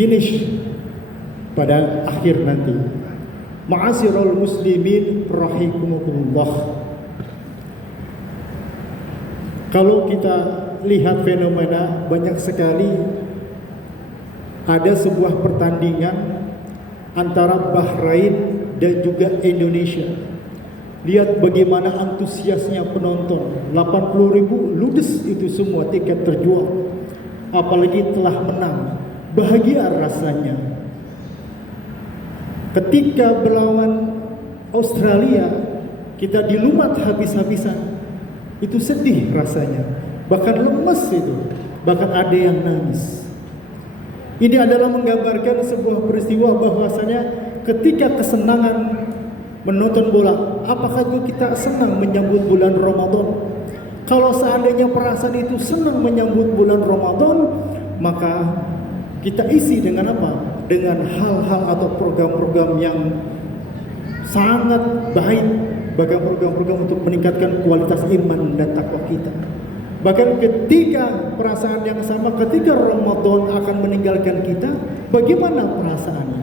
finish pada akhir nanti. Ma'asyiral muslimin rahimakumullah. Kalau kita lihat fenomena, banyak sekali ada sebuah pertandingan antara Bahrain dan juga Indonesia. Lihat bagaimana antusiasnya penonton. 80.000 ludes itu semua tiket terjual. Apalagi telah menang. Bahagia rasanya. Ketika berlawan Australia, kita dilumat habis-habisan. Itu sedih rasanya. Bahkan lemes itu. Bahkan ada yang nangis. Ini adalah menggambarkan sebuah peristiwa bahwasanya ketika kesenangan menonton bola, apakah kita senang menyambut bulan Ramadan? Kalau seandainya perasaan itu senang menyambut bulan Ramadan, maka kita isi dengan apa? Dengan hal-hal atau program-program yang sangat baik, bahkan program-program untuk meningkatkan kualitas iman dan takwa kita. Bahkan ketika perasaan yang sama, ketika Ramadan akan meninggalkan kita, bagaimana perasaannya?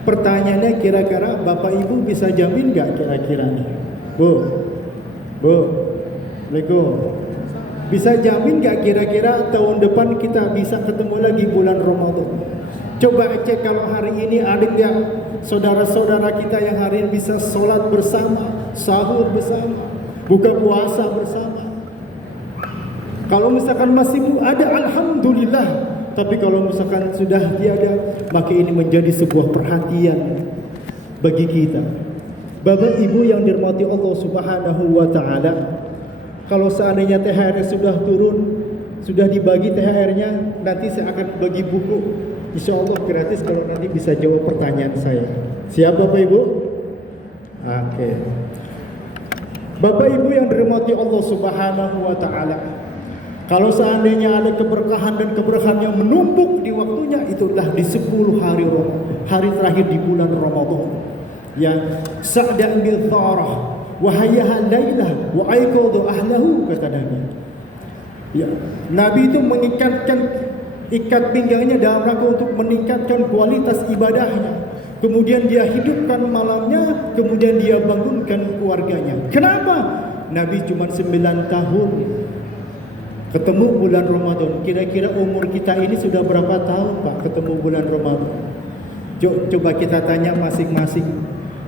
Pertanyaannya, kira-kira Bapak Ibu bisa jamin gak kira-kira nih? Bu, Assalamualaikum. Bisa jamin gak kira-kira tahun depan kita bisa ketemu lagi bulan Ramadan? Coba cek kalau hari ini ada gak saudara-saudara kita yang hari ini bisa sholat bersama, sahur bersama, buka puasa bersama. Kalau misalkan masih ada, alhamdulillah. Tapi kalau misalkan sudah tiada, maka ini menjadi sebuah perhatian bagi kita. Bapak Ibu yang dirahmati Allah Subhanahu wa taala, kalau seandainya THR sudah turun, sudah dibagi THR-nya, nanti saya akan bagi buku. Insya Allah gratis kalau nanti bisa jawab pertanyaan saya. Siap Bapak Ibu? Oke. Bapak Ibu yang dirahmati Allah Subhanahu wa taala, kalau seandainya ada keberkahan dan keberkahan yang menumpuk di waktunya, itulah di 10 hari terakhir di bulan Ramadan. Ya, sa'dan bil tharah wa hayyaha lailah wa aiqadhu ahlahu, kata Nabi. Ya, Nabi itu ikat pinggangnya dalam rangka untuk meningkatkan kualitas ibadahnya. Kemudian dia hidupkan malamnya, kemudian dia bangunkan keluarganya. Kenapa? Nabi cuma 9 tahun ketemu bulan Ramadan. Kira-kira umur kita ini sudah berapa tahun Pak ketemu bulan Ramadan? Coba kita tanya masing-masing.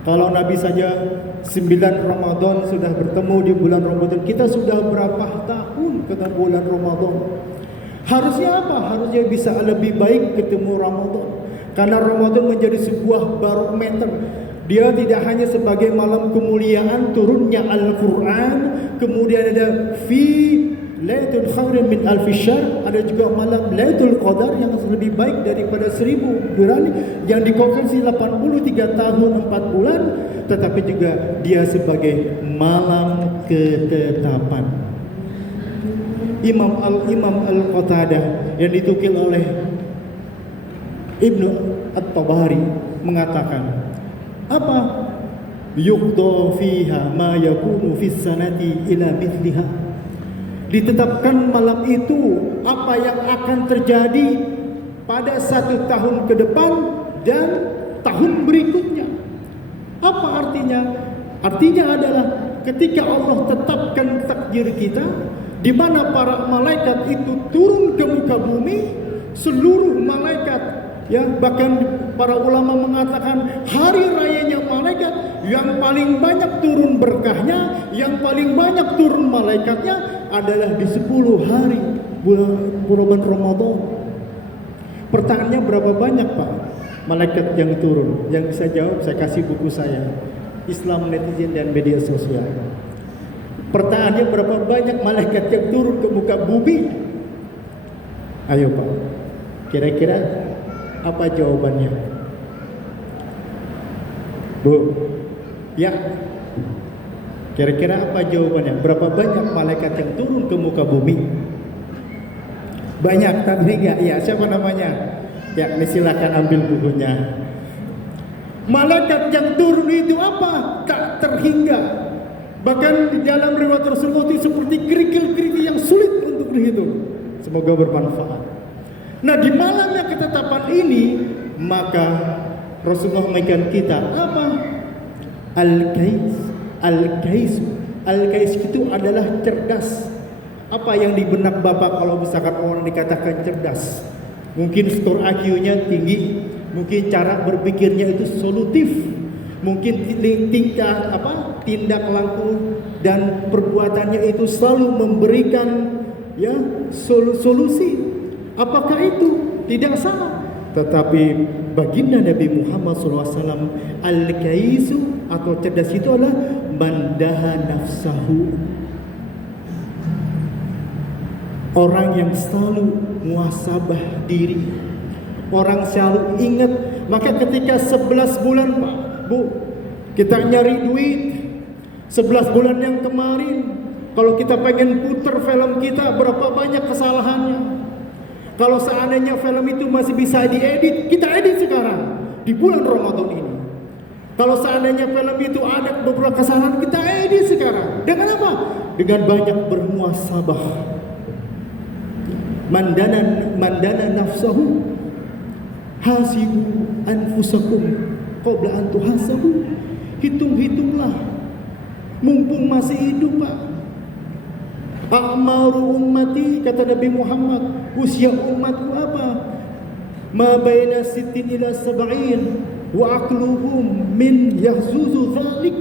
Kalau Nabi saja 9 Ramadan sudah bertemu di bulan Ramadan, kita sudah berapa tahun ketemu bulan Ramadan? Harusnya apa? Harusnya bisa lebih baik ketemu Ramadan. Karena Ramadan menjadi sebuah barometer. Dia tidak hanya sebagai malam kemuliaan turunnya Al-Quran, kemudian ada fi Lailatul Khairin min alfi syahr, ada juga malam Lailatul Qadar yang lebih baik daripada 1000 bulan, yang dikonversi 83 tahun 4 bulan, tetapi juga dia sebagai malam ketetapan. Imam Al-Qatadah yang ditukil oleh Ibnu At-Tabari mengatakan, apa? Yuqda fiha ma yakunu fis sanati ila mithliha. Ditetapkan malam itu apa yang akan terjadi pada 1 tahun ke depan dan tahun berikutnya. Apa artinya? Artinya adalah ketika Allah tetapkan takdir kita, di mana para malaikat itu turun ke muka bumi, seluruh malaikat, ya, bahkan para ulama mengatakan hari rayanya malaikat yang paling banyak turun berkahnya, yang paling banyak turun malaikatnya adalah di 10 hari bulan Ramadan. Pertanyaannya berapa banyak Pak malaikat yang turun? Yang bisa jawab saya kasih buku saya, Islam Netizen dan Media Sosial. Pertanyaannya berapa banyak malaikat yang turun ke muka bumi? Ayo Pak, kira-kira apa jawabannya? Bu, ya, kira-kira apa jawabannya? Berapa banyak malaikat yang turun ke muka bumi? Banyak, tapi enggak. Ya, siapa namanya? Ya, ini silakan ambil bukunya. Malaikat yang turun itu apa? Tak terhingga. Bahkan di dalam riwayat Rasulullah itu seperti kerikil-kerikil yang sulit untuk dihitung. Semoga bermanfaat. Nah, di malam yang ketetapan ini, maka Rasulullah mengajarkan kita apa? Al-Kais. Al-Kais. Al-Kais itu adalah cerdas. Apa yang di benak Bapak kalau misalkan orang dikatakan cerdas? Mungkin skor IQ-nya tinggi, mungkin cara berpikirnya itu solutif, mungkin tingkah tindak laku dan perbuatannya itu selalu memberikan solusi. Apakah itu tidak salah? Tetapi baginda Nabi Muhammad SAW, al-kaisu atau cerdas itu adalah mandaha nafsahu, orang yang selalu muhasabah diri, orang selalu ingat. Maka ketika 11 bulan Pak, Bu, kita nyari duit 11 bulan yang kemarin, kalau kita pengen putar film kita, berapa banyak kesalahannya. Kalau seandainya film itu masih bisa diedit, kita edit sekarang di bulan Ramadan ini. Kalau seandainya film itu ada beberapa kesalahan, kita edit sekarang. Dengan apa? Dengan banyak bermuhasabah. Mandana nafsahu, hasibu anfusakum qabla an tuhasabu. Hitung-hitunglah mumpung masih hidup, Pak. A'maru ummati, kata Nabi Muhammad, usia umatku apa? Ma baina sittin ila sab'in wa aqluhum min yahzuzu dzalik.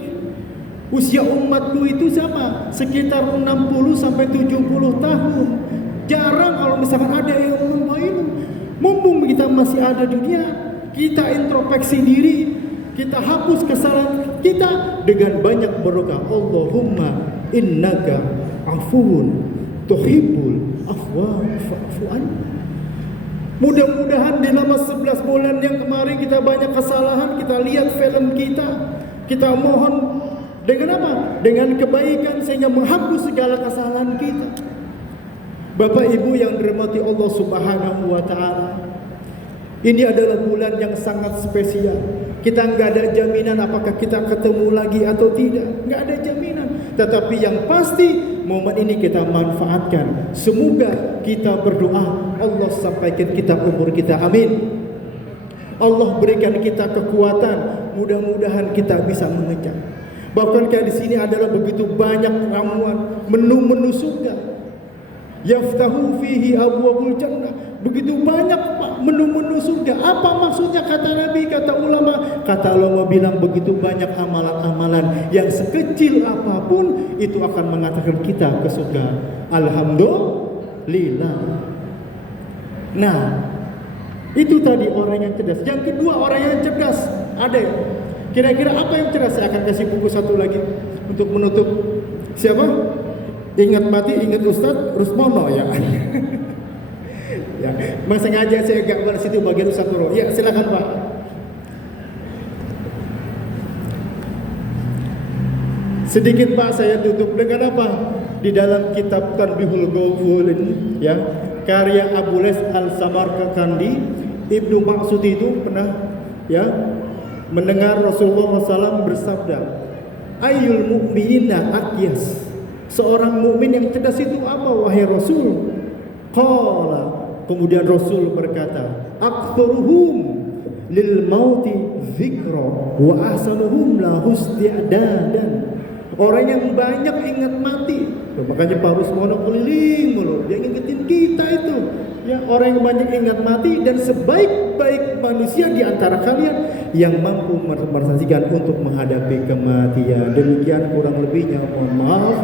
Usia umatku itu sama, sekitar 60 sampai 70 tahun. Jarang kalau misalkan ada yang membayar. Mumpung kita masih ada di dunia, kita introspeksi diri, kita hapus kesalahan kita dengan banyak berdoa. Allahumma innaka afuun tuhibbul afwa fa'fu anna. Mudah-mudahan di dalam 11 bulan yang kemarin kita banyak kesalahan, kita lihat film kita mohon dengan apa? Dengan kebaikan sehingga menghapus segala kesalahan kita. Bapak Ibu yang dirahmati Allah Subhanahu wa taala, ini adalah bulan yang sangat spesial. Kita nggak ada jaminan apakah kita ketemu lagi atau tidak, nggak ada jaminan. Tetapi yang pasti momen ini kita manfaatkan. Semoga kita berdoa Allah sampaikan kita umur kita, amin. Allah berikan kita kekuatan, mudah-mudahan kita bisa mengejar. Bahkan kayak di sini adalah begitu banyak ramuan, menu-menu surga. Yaftahu fihi abwabul jannah. Begitu banyak Pak menu-menu surga. Apa maksudnya kata Nabi, kata ulama? Kata ulama bilang begitu banyak amalan-amalan yang sekecil apapun itu akan mengantarkan kita ke surga. Alhamdulillah. Nah, itu tadi orang yang cerdas. Yang kedua orang yang cerdas. Ada kira-kira apa yang cerdas? Saya akan kasih buku satu lagi untuk menutup. Siapa? Ingat mati, ingat Ustadz Rusmono ya. Ya, sengaja saya gambar situ bagian Ustadz Nurul. Ya, silakan Pak. Sedikit Pak saya tutup dengan apa? Di dalam kitab Tanbihul Ghaful ini, ya, karya Abu Les Al-Samarkandi, Ibnu Mas'ud itu pernah mendengar Rasulullah SAW bersabda, Ayyul mu'minina aqyas. Seorang mukmin yang cerdas itu apa wahai Rasul? Qala, kemudian Rasul berkata, Aktsaruhum lil mauti dzikra wa ahsanuhum lahu isti'dadan. Orang yang banyak ingat mati. Makanya Pak Rusmono keliling mulu, dia ngingetin kita itu. Ya, orang yang banyak ingat mati dan sebaik-baik manusia di antara kalian yang mampu merepresentasikan untuk menghadapi kematian. Demikian kurang lebihnya, mohon maaf.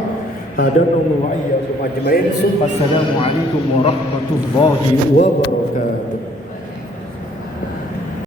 Assalamualaikum warahmatullahi wabarakatuh.